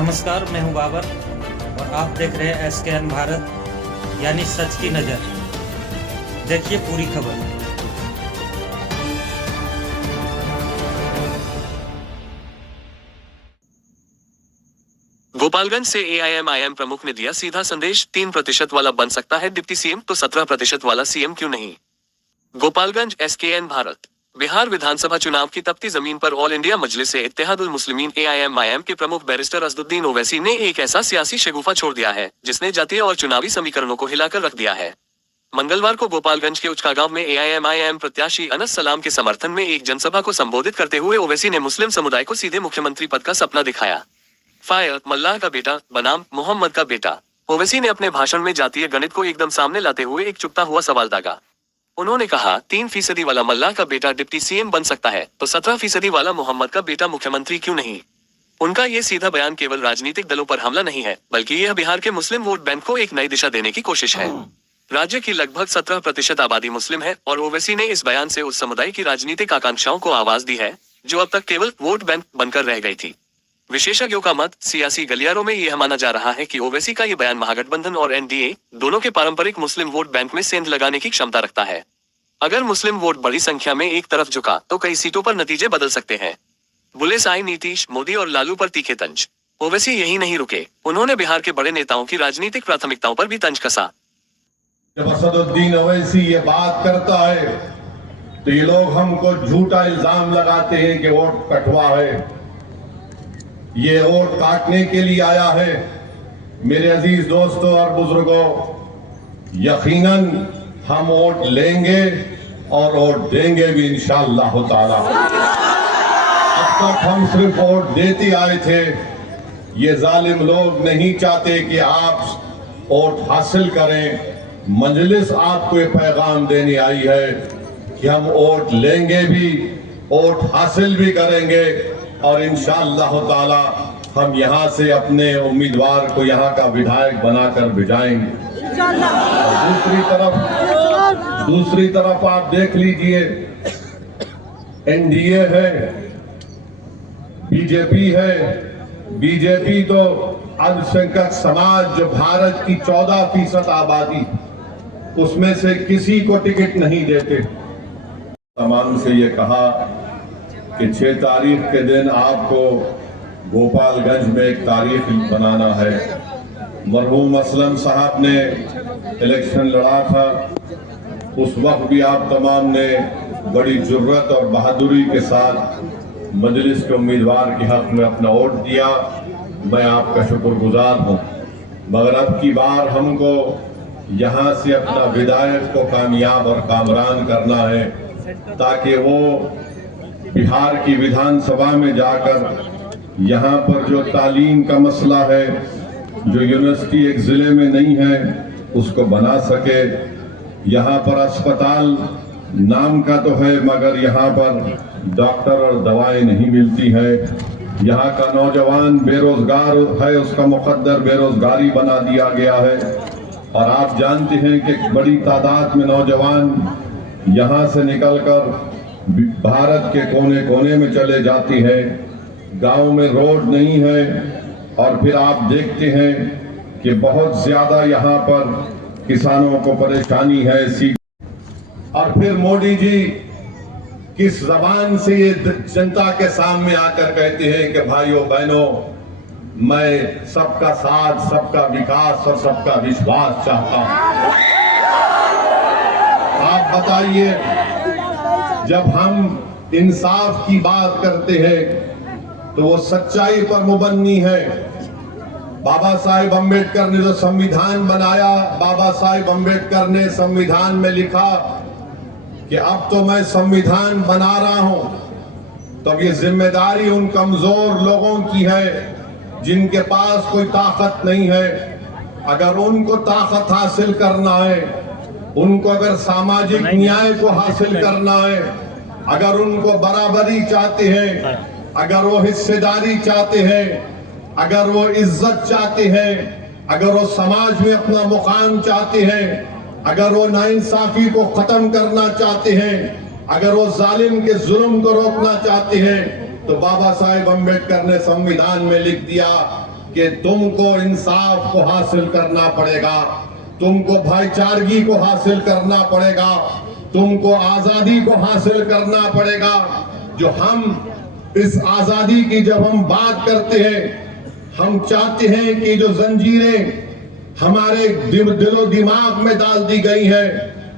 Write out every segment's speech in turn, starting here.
नमस्कार, मैं हूं बाबर और आप देख रहे हैं SKN भारत यानी सच की नज़र। देखिए पूरी खबर। गोपालगंज से AIMIM प्रमुख ने दिया सीधा संदेश, 3% वाला बन सकता है डिप्टी CM तो 17% वाला CM क्यों नहीं। गोपालगंज SKN भारत। बिहार विधानसभा चुनाव की तपती जमीन पर ऑल इंडिया मजलिस इत्तेहादुल मुस्लिमीन AIMIM के प्रमुख बैरिस्टर असदुद्दीन ओवैसी ने एक ऐसा सियासी शगुफा छोड़ दिया है जिसने जातीय और चुनावी समीकरणों को हिलाकर रख दिया है। मंगलवार को गोपालगंज के उचकागांव में AIMIM प्रत्याशी अनस सलाम के समर्थन में एक जनसभा को संबोधित करते हुए ओवैसी ने मुस्लिम समुदाय को सीधे मुख्यमंत्री पद का सपना दिखाया। फायर मल्लाह का बेटा बनाम मोहम्मद का बेटा। ओवैसी ने अपने भाषण में जातीय गणित को एकदम सामने लाते हुए एक चुपता हुआ सवाल दागा। उन्होंने कहा, 3% वाला मल्लाह का बेटा डिप्टी CM बन सकता है तो 17% वाला मोहम्मद का बेटा मुख्यमंत्री क्यों नहीं। उनका ये सीधा बयान केवल राजनीतिक दलों पर हमला नहीं है, बल्कि यह बिहार के मुस्लिम वोट बैंक को एक नई दिशा देने की कोशिश है। राज्य की लगभग 17% आबादी मुस्लिम है और ओवैसी ने इस बयान से उस समुदाय की राजनीतिक आकांक्षाओं को आवाज दी है जो अब तक केवल वोट बैंक बनकर रह गई थी। विशेषज्ञों का मत, सियासी गलियारों में यह माना जा रहा है कि ओवैसी का ये बयान महागठबंधन और NDA दोनों के पारंपरिक मुस्लिम वोट बैंक में सेंध लगाने की क्षमता रखता है। अगर मुस्लिम वोट बड़ी संख्या में एक तरफ झुका तो कई सीटों पर नतीजे बदल सकते हैं। बुलेस आई नीतीश, मोदी और लालू पर तीखे तंज। ओवैसी यही नहीं रुके, उन्होंने बिहार के बड़े नेताओं की राजनीतिक प्राथमिकताओं पर भी तंज कसा। जब असदुद्दीन ओवैसी ये बात करता है तो ये लोग हमको झूठा इल्जाम लगाते हैं कि वोट कटवा है, ये वोट काटने के लिए आया है। मेरे अजीज दोस्तों और बुजुर्गों, यकीनन हम वोट लेंगे और वोट देंगे भी इंशाअल्लाह ताला। अब तक हम सिर्फ वोट देते आए थे। ये जालिम लोग नहीं चाहते कि आप वोट हासिल करें। मजलिस आपको ये पैगाम देने आई है कि हम वोट लेंगे भी, वोट हासिल भी करेंगे और इंशाअल्लाह ताला हम यहाँ से अपने उम्मीदवार को यहाँ का विधायक बनाकर भिजाएंगे। दूसरी तरफ आप देख लीजिए, NDA है, BJP है। BJP तो अल्पसंख्यक समाज जो भारत की 14% आबादी, उसमें से किसी को टिकट नहीं देते। तमाम से ये कहा कि 6 तारीख के दिन आपको गोपालगंज में एक तारीख बनाना है। मरहूम असलम साहब ने इलेक्शन लड़ा था, उस वक्त भी आप तमाम ने बड़ी जुर्रत और बहादुरी के साथ मजलिस के उम्मीदवार के हक में अपना वोट दिया। मैं आपका शुक्रगुजार हूँ। मगर अब की बार हमको यहाँ से अपना विधायक को कामयाब और कामरान करना है ताकि वो बिहार की विधानसभा में जाकर यहाँ पर जो तालीम का मसला है, जो यूनिवर्सिटी एक जिले में नहीं है, उसको बना सके। यहाँ पर अस्पताल नाम का तो है मगर यहाँ पर डॉक्टर और दवाएं नहीं मिलती है। यहाँ का नौजवान बेरोजगार है, उसका मुकद्दर बेरोजगारी बना दिया गया है। और आप जानते हैं कि बड़ी तादाद में नौजवान यहाँ से निकलकर भारत के कोने कोने में चले जाते हैं। गांव में रोड नहीं है और फिर आप देखते हैं कि बहुत ज्यादा यहाँ पर किसानों को परेशानी है। और फिर मोदी जी किस जबान से ये जनता के सामने आकर कहते हैं कि भाइयों बहनों, मैं सबका साथ, सबका विकास और सबका विश्वास चाहता हूं। आप बताइए, जब हम इंसाफ की बात करते हैं तो वो सच्चाई पर मुबन्नी है। बाबा साहेब अम्बेडकर ने जो संविधान बनाया, बाबा साहेब अम्बेडकर ने संविधान में लिखा कि अब तो मैं संविधान बना रहा हूं, तो अब ये जिम्मेदारी उन कमजोर लोगों की है जिनके पास कोई ताकत नहीं है। अगर उनको ताकत हासिल करना है, उनको अगर सामाजिक न्याय को हासिल करना है, अगर उनको बराबरी चाहते हैं, अगर वो हिस्सेदारी चाहते हैं, अगर वो इज्जत चाहते हैं, अगर वो समाज में अपना मुकाम चाहते हैं, अगर वो नाइंसाफी को खत्म करना चाहते हैं, अगर वो जालिम के जुल्म को रोकना चाहते हैं, तो बाबा साहेब अम्बेडकर ने संविधान में लिख दिया कि तुमको इंसाफ को हासिल करना पड़ेगा, तुमको भाईचारगी को हासिल करना पड़ेगा, तुमको आजादी को हासिल करना पड़ेगा। जो हम इस आजादी की जब हम बात करते हैं, हम चाहते हैं कि जो जंजीरें हमारे दिलो दिमाग में डाल दी गई है,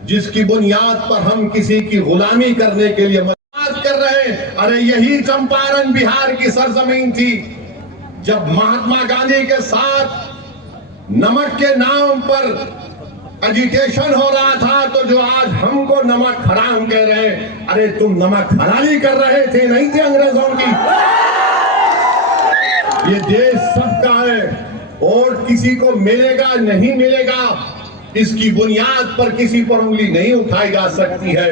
जिसकी बुनियाद पर हम किसी की गुलामी करने के लिए बात कर रहे हैं। अरे यही चंपारण बिहार की सरजमीन थी जब महात्मा गांधी के साथ नमक के नाम पर एजिटेशन हो रहा था, तो जो आज हमको नमक हराम कह रहे हैं, अरे तुम नमक हलाली कर रहे थे, नहीं थे अंग्रेजों की। ये देश सबका है, वोट किसी को मिलेगा नहीं मिलेगा, इसकी बुनियाद पर किसी पर उंगली नहीं उठाई जा सकती है।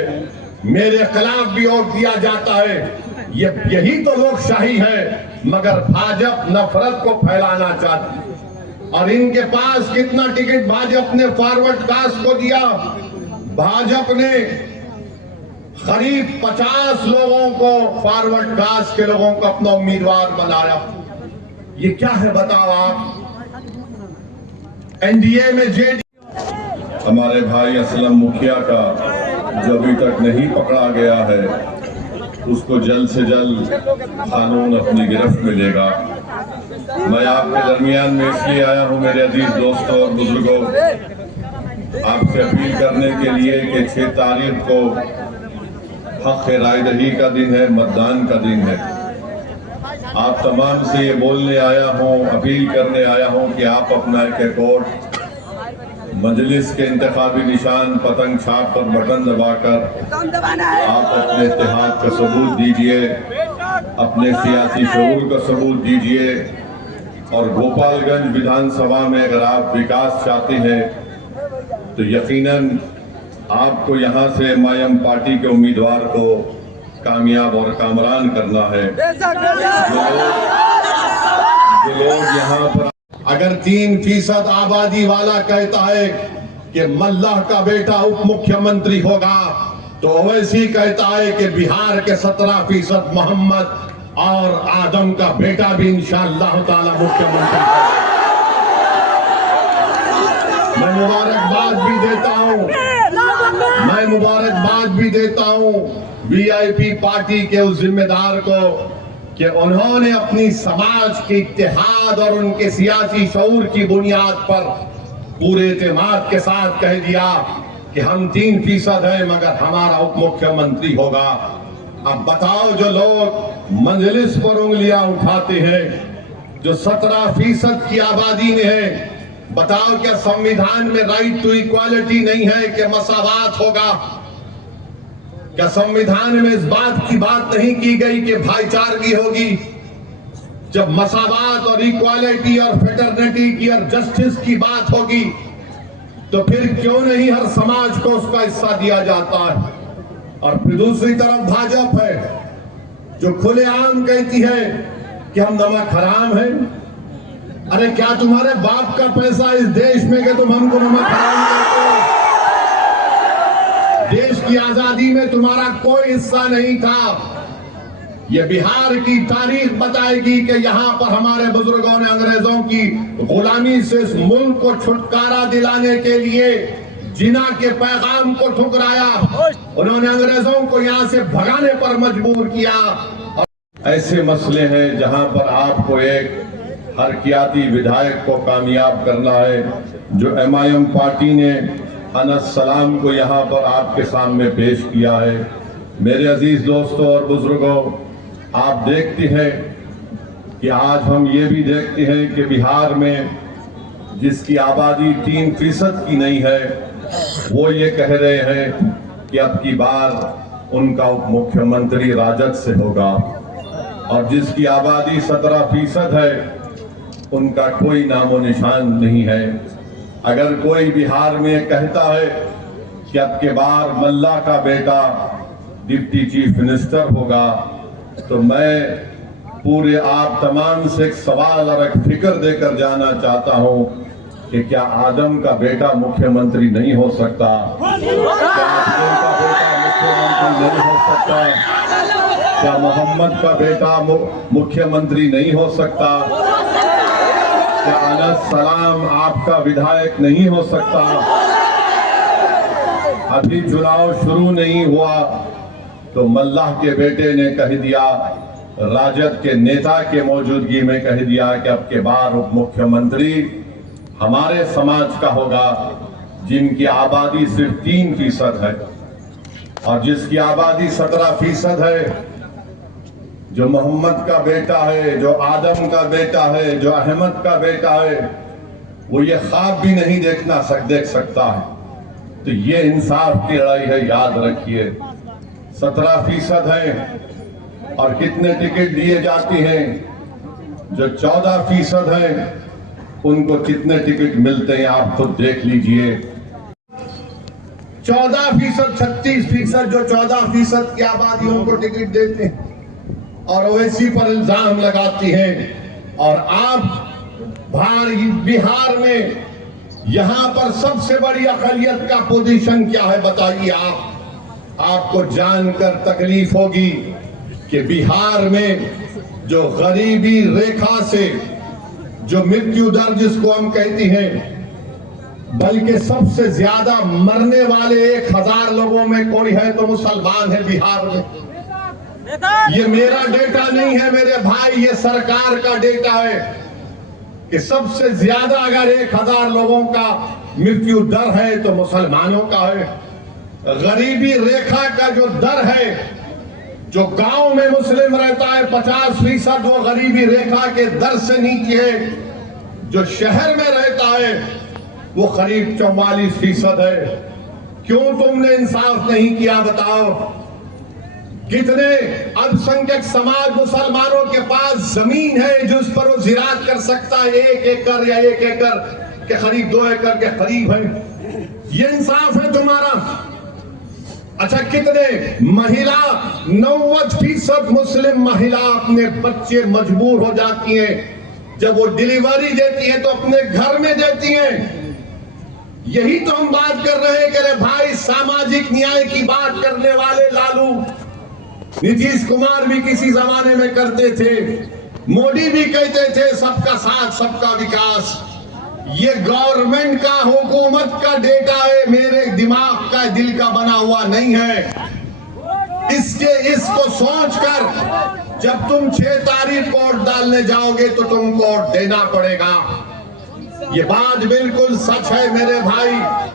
मेरे खिलाफ भी वोट दिया जाता है, यही तो लोकशाही है। मगर भाजपा नफरत को फैलाना चाहती है, और इनके पास कितना टिकट भाजपा ने फॉरवर्ड कास्ट को दिया। भाजपा ने करीब 50 लोगों को, फॉरवर्ड कास्ट के लोगों को अपना उम्मीदवार बनाया। ये क्या है बताओ आप? एनडीए में जेडी हमारे भाई असलम मुखिया का जो अभी तक नहीं पकड़ा गया है, उसको जल्द से जल्द कानून अपनी गिरफ्त में लेगा। मैं आपके दरमियान में इसलिए आया हूं मेरे अजीज दोस्तों और बुजुर्गों, आपसे अपील करने के लिए कि 6 तारीख को हक रायदही का दिन है, मतदान का दिन है। आप तमाम से ये बोलने आया हूं, अपील करने आया हूं कि आप अपना एक वोट मजलिस के इंतखाबी निशान पतंग छाप पर बटन दबाकर आप अपने इत्तेहाद का सबूत दीजिए, अपने सियासी शऊर का सबूत दीजिए। और गोपालगंज विधानसभा में अगर आप विकास चाहते हैं तो यकीनन आपको यहां से एमआईएम पार्टी के उम्मीदवार को कामयाब और कामरान करना है। जो लोग यहाँ पर अगर 3% आबादी वाला कहता है कि मल्लाह का बेटा उप मुख्यमंत्री होगा, तो ओवैसी कहता है कि बिहार के 17% मोहम्मद और आदम का बेटा भी इंशाअल्लाह ताला मुख्यमंत्री होगा। मैं मुबारकबाद भी देता हूं वीआईपी पार्टी के उस जिम्मेदार को कि उन्होंने अपनी समाज के इत्तेहाद और उनके सियासी शऊर की बुनियाद पर पूरे एतमाद के साथ कह दिया कि हम 3% है मगर हमारा उप मुख्यमंत्री होगा। अब बताओ, जो लोग मजलिस पर उंगलियां उठाते हैं, जो 17% की आबादी में है, बताओ क्या संविधान में राइट टू इक्वालिटी नहीं है कि मसावात होगा? क्या संविधान में इस बात की बात नहीं की गई कि भाईचारगी होगी? जब मसावात और इक्वालिटी और फेटर्निटी की और जस्टिस की बात होगी, तो फिर क्यों नहीं हर समाज को उसका हिस्सा दिया जाता है? और फिर दूसरी तरफ भाजपा है जो खुलेआम कहती है कि हम नमक हराम है। अरे क्या तुम्हारे बाप का पैसा इस देश में कि तुम हमको नमक हराम करते हो? देश की आजादी में तुम्हारा कोई हिस्सा नहीं था। ये बिहार की तारीख बताएगी कि यहाँ पर हमारे बुजुर्गों ने अंग्रेजों की गुलामी से इस मुल्क को छुटकारा दिलाने के लिए जिना के पैगाम को ठुकराया। उन्होंने अंग्रेजों को यहाँ से भगाने पर मजबूर किया। ऐसे मसले हैं जहाँ पर आपको एक हरकियाती विधायक को कामयाब करना है। जो एमआईएम पार्टी ने अनस सलाम को यहाँ पर आपके सामने पेश किया है। मेरे अजीज दोस्तों और बुजुर्गों, आप देखते हैं कि आज हम ये भी देखते हैं कि बिहार में जिसकी आबादी 3% की नहीं है, वो ये कह रहे हैं कि अब की बार उनका उप मुख्यमंत्री राजद से होगा, और जिसकी आबादी 17% है उनका कोई नामो निशान नहीं है। अगर कोई बिहार में कहता है कि अब के बार मल्ला का बेटा डिप्टी चीफ मिनिस्टर होगा, तो मैं पूरे आप तमाम से एक सवाल और एक फिक्र देकर जाना चाहता हूं कि क्या आदम का बेटा मुख्यमंत्री नहीं हो सकता? क्या अब्दुल का बेटा मुख्यमंत्री नहीं हो सकता? क्या मोहम्मद का बेटा मुख्यमंत्री नहीं हो सकता? कि अनस सलाम आपका विधायक नहीं हो सकता। अभी चुनाव शुरू नहीं हुआ तो मल्लाह के बेटे ने कह दिया, राजद के नेता के मौजूदगी में कह दिया कि अब के बाद उप मुख्यमंत्री हमारे समाज का होगा, जिनकी आबादी सिर्फ 3% है और जिसकी आबादी 17% है, जो मोहम्मद का बेटा है, जो आदम का बेटा है, जो अहमद का बेटा है, वो ये ख्वाब भी नहीं देख सकता है। तो ये इंसाफ की लड़ाई है, याद रखिए। 17% है और कितने टिकट दिए जाते हैं? जो 14% है उनको कितने टिकट मिलते हैं आप खुद देख लीजिए। 14%, 36% जो 14% की आबादियों को टिकट देते हैं और ओवैसी पर इल्जाम लगाती है। और आप बिहार में यहां पर सबसे बड़ी अकलियत का पोजीशन क्या है बताइए आप। आपको जानकर तकलीफ होगी कि बिहार में जो गरीबी रेखा से जो मृत्यु दर जिसको हम कहती हैं, बल्कि सबसे ज्यादा मरने वाले 1000 लोगों में कोई है तो मुसलमान है बिहार में। ये मेरा डेटा नहीं है मेरे भाई, ये सरकार का डेटा है कि सबसे ज्यादा अगर 1000 लोगों का मृत्यु दर है तो मुसलमानों का है। गरीबी रेखा का जो दर है, जो गांव में मुस्लिम रहता है 50% वो गरीबी रेखा के दर से नीचे है। जो शहर में रहता है वो करीब 44% है। क्यों तुमने इंसाफ नहीं किया बताओ? कितने अल्पसंख्यक समाज मुसलमानों के पास जमीन है जिस पर वो जिरात कर सकता है, 1 एकड़ या 1 एकड़ के करीब 2 एकड़ के करीब है। ये इंसाफ है तुम्हारा? अच्छा, कितने महिला 90% मुस्लिम महिला अपने बच्चे मजबूर हो जाती हैं, जब वो डिलीवरी देती है तो अपने घर में देती हैं। यही तो हम बात कर रहे हैं कि अरे भाई, सामाजिक न्याय की बात करने वाले लालू नीतीश कुमार भी किसी जमाने में करते थे, मोदी भी कहते थे सबका साथ सबका विकास। ये गवर्नमेंट का, हुकूमत का डेटा है, मेरे दिमाग का, दिल का बना हुआ नहीं है। इसको सोचकर जब तुम 6 तारीख को वोट डालने जाओगे तो तुमको वोट देना पड़ेगा। ये बात बिल्कुल सच है मेरे भाई।